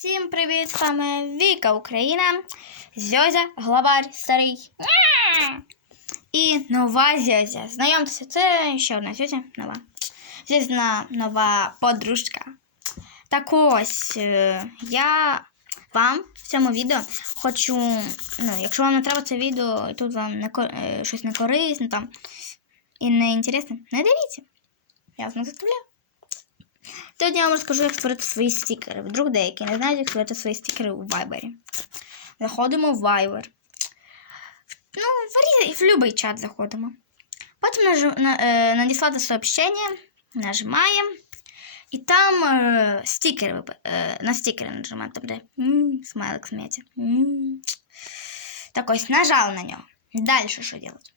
Всім привіт! З вами Віка Україна, Зьозя, главарь старий. І нова Зьозя. Знайомтеся, це ще одна Зьозя нова. Зьозя нова подружка. Так ось, е, я вам в цьому відео хочу. Ну, якщо вам не треба це відео, і тут вам не, е, щось не корисне там і не інтересне, не дивіться. Я вас не заставляю. Сьогодні я вам розкажу, як створити свої стікери. Вдруг деякі не знають, як створити свої стікери у Viber. Заходимо в Viber. Ну, в, різ- в будь-який чат заходимо. Потім наж... на... е, надіслати сообщення, нажимаємо. І там е, стікери, вип- е, на стікери нажимаємо, там де м, смайлик сміється. М. Так ось, нажали на нього. Далі що робити?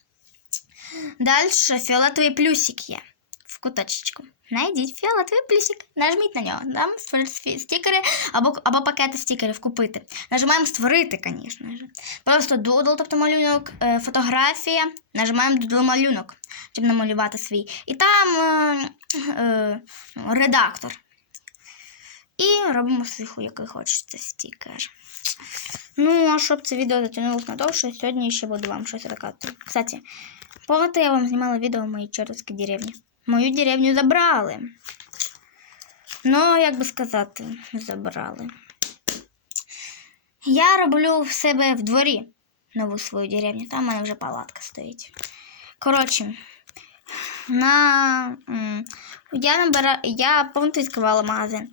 Далі фіолетовий плюсик є в куточечку. Найдіть фіолетовий плюсик, нажміть на нього. Там створити стікери або, або пакети стікерів купити. Нажимаємо створити, звісно. Просто Doodle, тобто малюнок, е, фотографія. Нажимаємо Doodle малюнок, щоб намалювати свій. І там е, е, редактор. І робимо свій, який хочете стікер. Ну, а щоб це відео затягнулося надовше, сьогодні ще буду вам щось розказувати. Кстати, помните, я вам знімала відео в моїй чортовській деревні. Мою деревню забрали. Ну, як би сказати, забрали. Я роблю в себе в дворі нову свою деревню. Там в мене вже палатка стоїть. Коротше, на... я набира... я повністю відкривала магазин.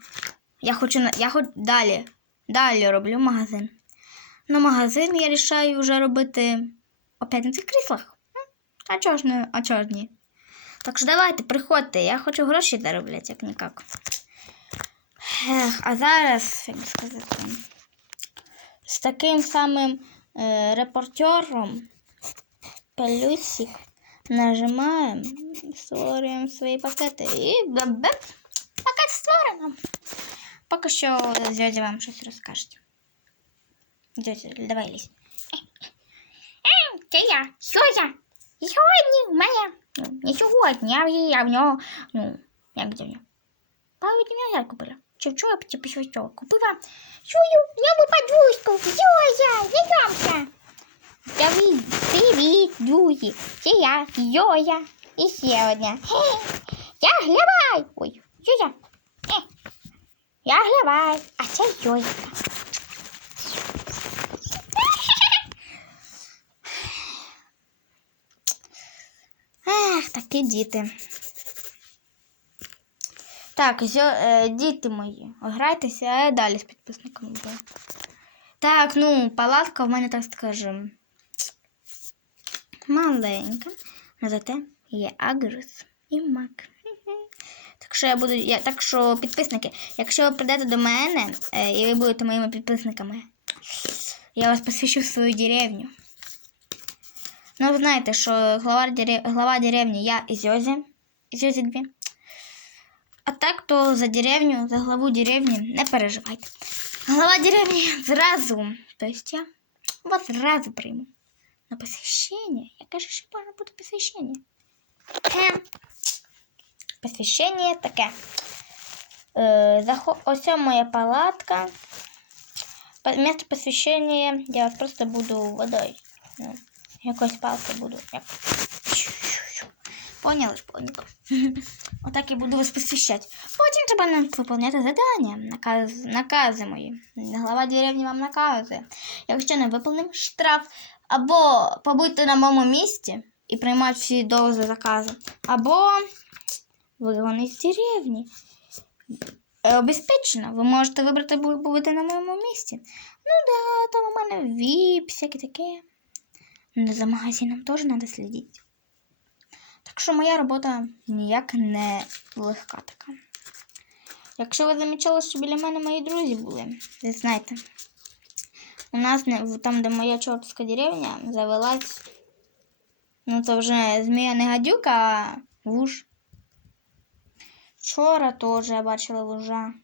Я хочу, я хоч далі, далі роблю магазин. Ну, магазин я рішаю вже робити опять на цих кріслах. А чого ж не, а чого ж ні? Так що давайте, приходьте, я хочу гроші заробляти, як ніяк. Ех, а зараз, як сказати, з таким самим е, репортером плюсик нажимаємо, створюємо свої пакети і беп, пакет створено. Поки що Зьозя вам щось розкаже. Зьозя, давай лізь. Це я, Зьозя. І сьогодні в мене, ну, не сьогодні, а я в нього, ну, як де в нього? Пару днів назад купила. Чи вчора, чи після цього купила свою нову подружку, Зоя, знайомся. Привіт, привіт, друзі. Це я, Зоя. І ще одна. Хе, Я Глявай. Ой, Зоя. Е, Я Глявай, а це Зоїка. Ех, діти. Так, е, діти мої, грайтеся, далі з підписниками буду. Так, ну, палатка в мене, так скажем, маленька. Но зате є агрус і мак. Так що я буду. Я, так що, підписники, якщо ви прийдете до мене е, і ви будете моїми підписниками, я вас посвящу в свою деревню. Ну, ви знаєте, що глава, дере- глава деревні я і Зьозі. І Зьозі дві. А так, то за деревню, за главу деревні не переживайте. Глава деревні зразу. Тобто я вас зразу прийму. На посвящення. Я кажу, що можна буде посвящення. Е, посвящення таке. Е, захо... Ось моя палатка. По- Вместо посвящення я вас просто буду водою. Ну, Якось палки буду. Як... Поняли поняли. Отак я буду вас посвящати. Потім треба нам виповняти завдання, наказ, накази мої. Глава деревні вам наказує. Якщо не виповнимо штраф, або побудьте на моєму місці і приймати всі дози закази, або вигони з деревні. Е, Обезпечено, ви можете вибрати бу- побути на моєму місці. Ну да, там у мене віп, всяке таке. Ну, за магазином теж треба слідити. Так що моя робота ніяк не легка така. Якщо ви замічали, що біля мене мої друзі були, ви знаєте, у нас там, де моя чортська деревня, завелась, ну це вже змія не гадюка, а вуж. Вчора теж я бачила вужа.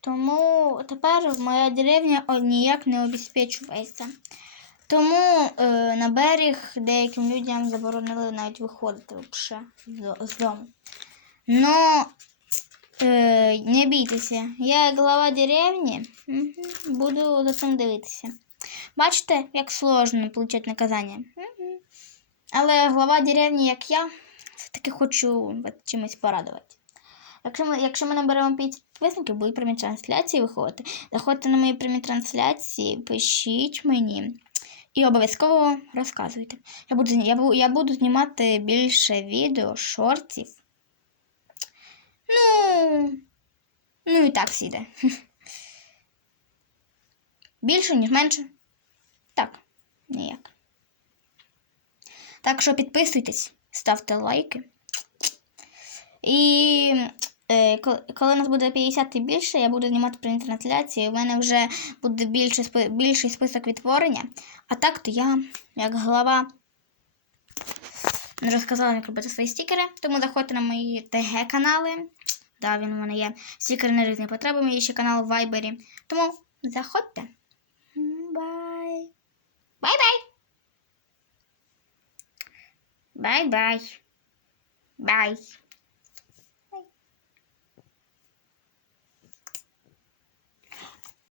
Тому тепер моя деревня ніяк не обезпечується. Тому е, на берег деяким людям заборонили навіть виходити вообще з, дому. Ну, Е, не бійтеся, я як глава деревні мгм, буду за цим дивитися. Бачите, як сложно отримати наказання. Мгм. Але глава деревні, як я, все-таки хочу чимось порадувати. Якщо ми, якщо ми наберемо 5 підписників, будуть прямі трансляції виходити. Заходьте на мої прямі трансляції, пишіть мені і обов'язково розказуйте. Я буду, я, я буду знімати більше відео, шортів. Ну, ну і так сіде. Більше, ніж менше. Так, ніяк. Так що підписуйтесь, ставте лайки. І коли у нас буде 50 і більше, я буду знімати прямі трансляції. У мене вже буде більше, більший список відтворення. А так то я, як глава, розказала, як робити свої стікери. Тому заходьте на мої ТГ-канали. Да, він у мене є. Стікери на різні потреби, мій ще канал в Вайбері. Тому заходьте. Бай. Бай-бай. Бай-бай. Бай.